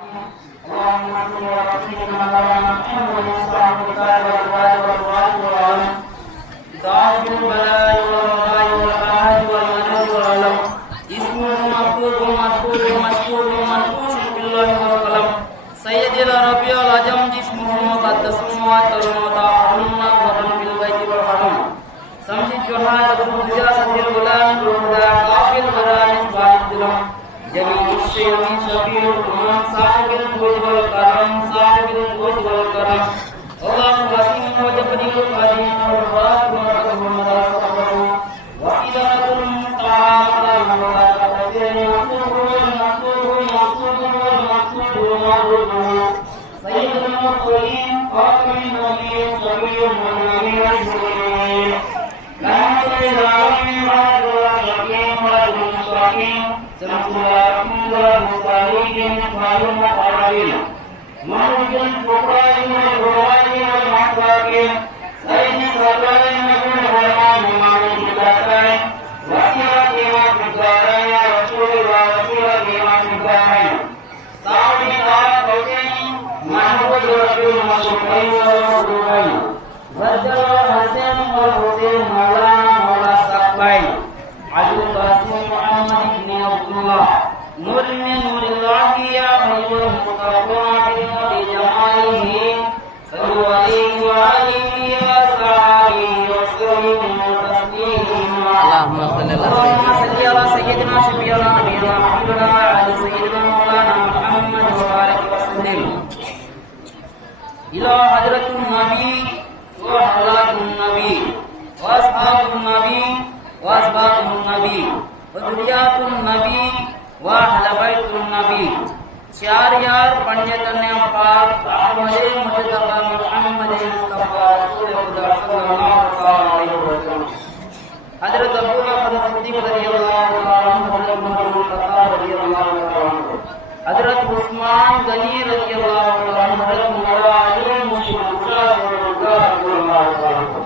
اللهم صل على سيدنا محمد صاحب الكتاب والقرآن والقرآن صاحب البلاء والوباء والآهل والمنهج والعلم اسمه مكتوب مذكور مشكور منقوش بالله والقلم سيد الربيع العجم جسمه مقدس معطر مطهر مطهر بالبيت والحرم سمجد جهاد بجاسة الغلام الهدى قافل برانس بالظلم جميع الشيء من شفيع الأمم صاحب الجود والكرم صاحب الجود والكرم الله وسيم وجبري القديم والفاتح والرحمة والصبر وإدارة المستعان سيد المرسلين خاتم النبيين شفيع المؤمنين المسلمين رحمة للعالمين والرحيم والمشركين سمسواتهم والمستعين والمقربين مرد الفقراء والغوائي والمحبابين سيد الصلاة والإمام والمجدين وسيرة والمجدين رسول ورسول والمجدين سعود الآخرين محمود رسول المشركين والمجدين بدر الحسين والحسين مولانا مولا سقفين علي القاسم محمد بن عبد الله نور من نور الله يا خير المصطفى بنور جماله صلوا عليه وآله وصحبه وسلم تسليما اللهم صل على سيدنا شفيعنا نبينا محمد وعلى سيدنا مولانا محمد وبارك وسلم إلى حضرة النبي وحضرات النبي وأصحاب النبي وأسباب النبي وذريات النبي وأهل بيت النبي شهريار पंडितन्य पाक अहमद मुजतबा मुहम्मद मुस्तफा रसूल खुदा सल्लल्लाहु अलैहि वसल्लम हजरत अबू बकर सिद्दीक रज़ियल्लाहु ताला अन्हु हजरत उमर बिन खत्ताब रज़ियल्लाहु ताला अन्हु हजरत उस्मान गनी रज़ियल्लाहु ताला अन्हु हजरत मौला अली मुशीद उसा रज़ियल्लाहु ताला अन्हु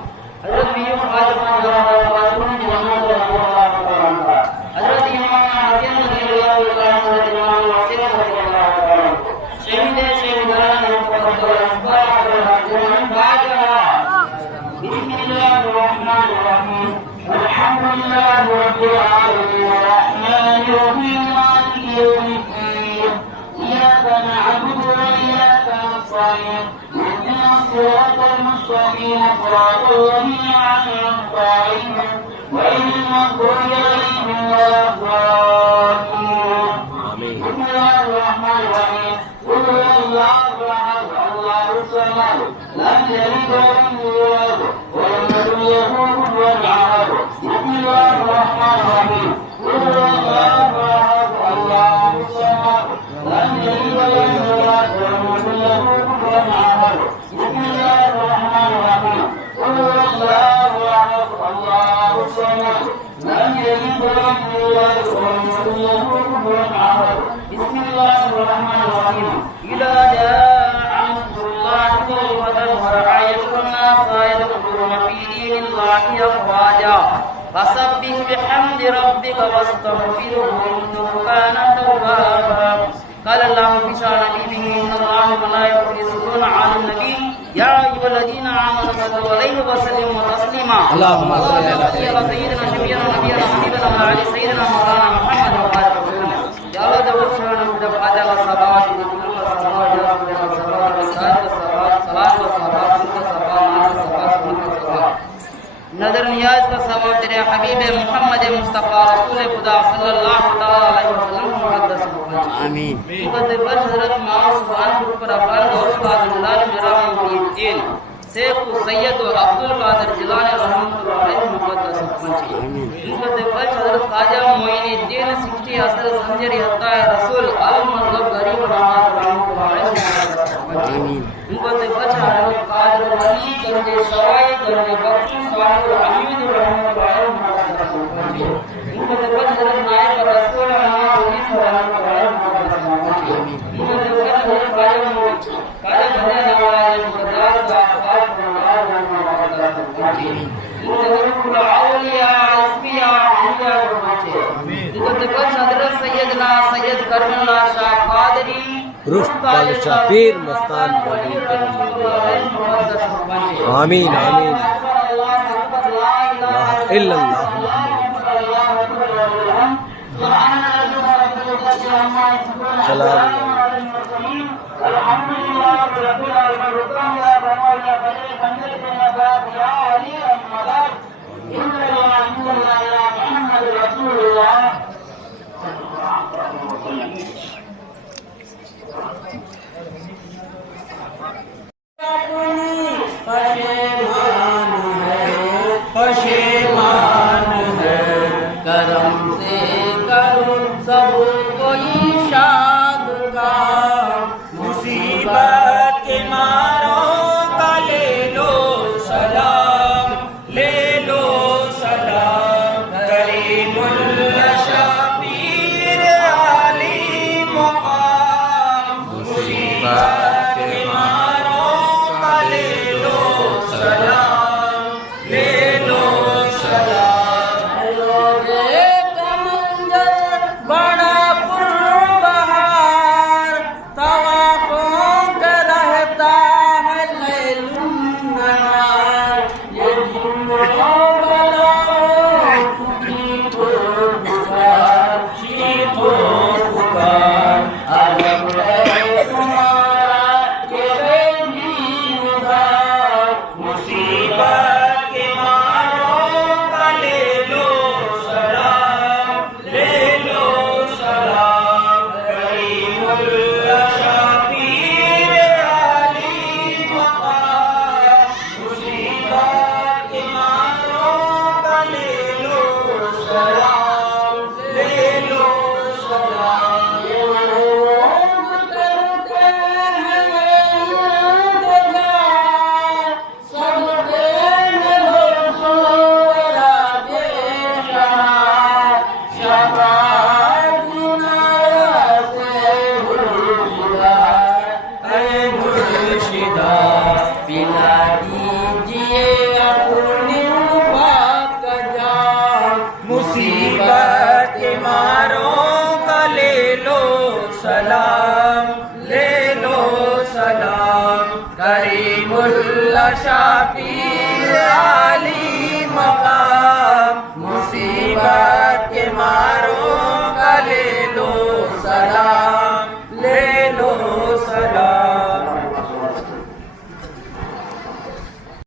हजरत मियां फातिमा जहरा फातिमा जन्नत रज़ियल्लाहु ताला अन्हा हजरत इमाम हसन रज़ियल्लाहु ताला अन्हु हजरत इमाम हसन रज़ियल्लाहु ताला अन्हु शहीद शहीदान मुतक़ब्बल असबाह रजमान फातिहा बिस्मिल्लाहिर रहमानिर रहीम अल्हम्दुलिल्लाहि रब्बिल आलमीन अर्रहमानिर रहीम मालिकि यौमिद्दीन इय्याका नअबुदु व इय्याका नस्तa'ीन اهدنا الصراط المستقيم صراط الذين أنعمت عليهم غير المغضوب عليهم ولا الضالين بسم الله الرحمن الرحيم قل هو الله أحد الله الصمد لم يلد ولم يولد ولم يكن له كفوا أحد بسم الله الرحمن الرحيم قل هو الله أحد الله الصمد لم يلد ولم يولد ولم يكن له كفوا أحد بسم الله الرحمن الرحيم قل هو الله أحد الله الصمد لم يلد ولم يولد ولم يكن له كفوا أحد بسم الله الرحمن الرحيم إذا جاء نصر الله والفتح ورأيت الناس يدخلون في دين الله أفواجا فسبح بحمد ربك واستغفره إنه كان توابا قال الله في شأن نبيه إن الله وملائكته يصلون على النبي يا أيها الذين آمنوا صلوا عليه وسلموا تسليما اللهم صل على سيدنا شفيعنا نبينا حبيبنا وعلى سيدنا مولانا محمد وبارك وسلم يا الله دعوة شأن في الفاتحة والصلوات كل الصلوات يا رب الصلوات والصلاة والصلاة والصلاة नजर नियाज का सवाब तेरे हबीब मोहम्मद मुस्तफा रसूल खुदा सल्लल्लाहु ताला अलैहि वसल्लम मुक़द्दस आमीन मुक़द्दस हजरत माउस सुभान पर अफाल गौसुल्लाह बिल्लाह मेरा मुहीद्दीन शेख सैयद अब्दुल कादिर जिलानी रहमतुल्लाह अलैहि मुक़द्दस आमीन मुक़द्दस हजरत ख्वाजा मोइनुद्दीन सिक्की असर संजरी हत्ता रसूल अल मतलब गरीब नवाज रहमतुल्लाह अलैहि आमीन मुक़द्दस हजरत कादिर वली के शवाई करने बख्श स्वामी हमीद रहमतुल्लाह अलैहि मुक़द्दस हजरत नायब रसूल नवाज पुलिस रहमतुल्लाह अलैहि मुक़द्दस हजरत ख्वाजा बने नवाज मुक़द्दस मुक़द्दस औलिया अस्फिया मुक़द्दस हजरत सैयदना सैयद करमुल्लाह शाह कादरी रुश्त बादशाह पीर मस्तान वली करम आमीन आमीन ला इल्लल्लाह सलाम पशेमान है करम से करो सब कोई शाद का मुसीबत के मारों का ले लो सलाम करीमुल्लाह पीर आली मुकाम मुसीबत